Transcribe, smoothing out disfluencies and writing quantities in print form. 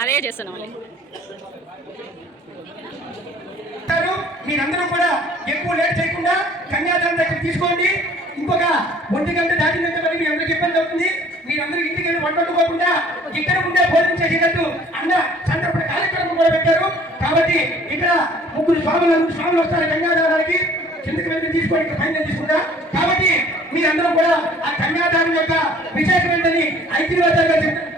అదే చేస్తున్నాం. మీరందరూ కూడా ఎక్కువ లేట్ చేయకుండా కన్యాదానం దగ్గర తీసుకోండి. ఇంకొక 1 గంట దాటినంత వరకు మీ అందరికి ఇబ్బంది అవుతుంది. మీరందరూ ఇంటికి వెళ్ళి వండుకోకుండా ఇక్కడ ఉండే భోజనం చేసేటట్టు అన్న సంతర్పణ కార్యక్రమం కూడా పెట్టారు. కాబట్టి ఇక్కడ 3 స్వాములు వస్తారు కన్యాదానానికి. కిందకి వెళ్ళి తీసుకోండి, ఇక్కడ పైన తీసుకుంటా. కాబట్టి మీరందరూ కూడా ఆ కన్యాదానం యొక్క విశేషమైనదని ఐక్యవాదాలుగా చెప్తారు.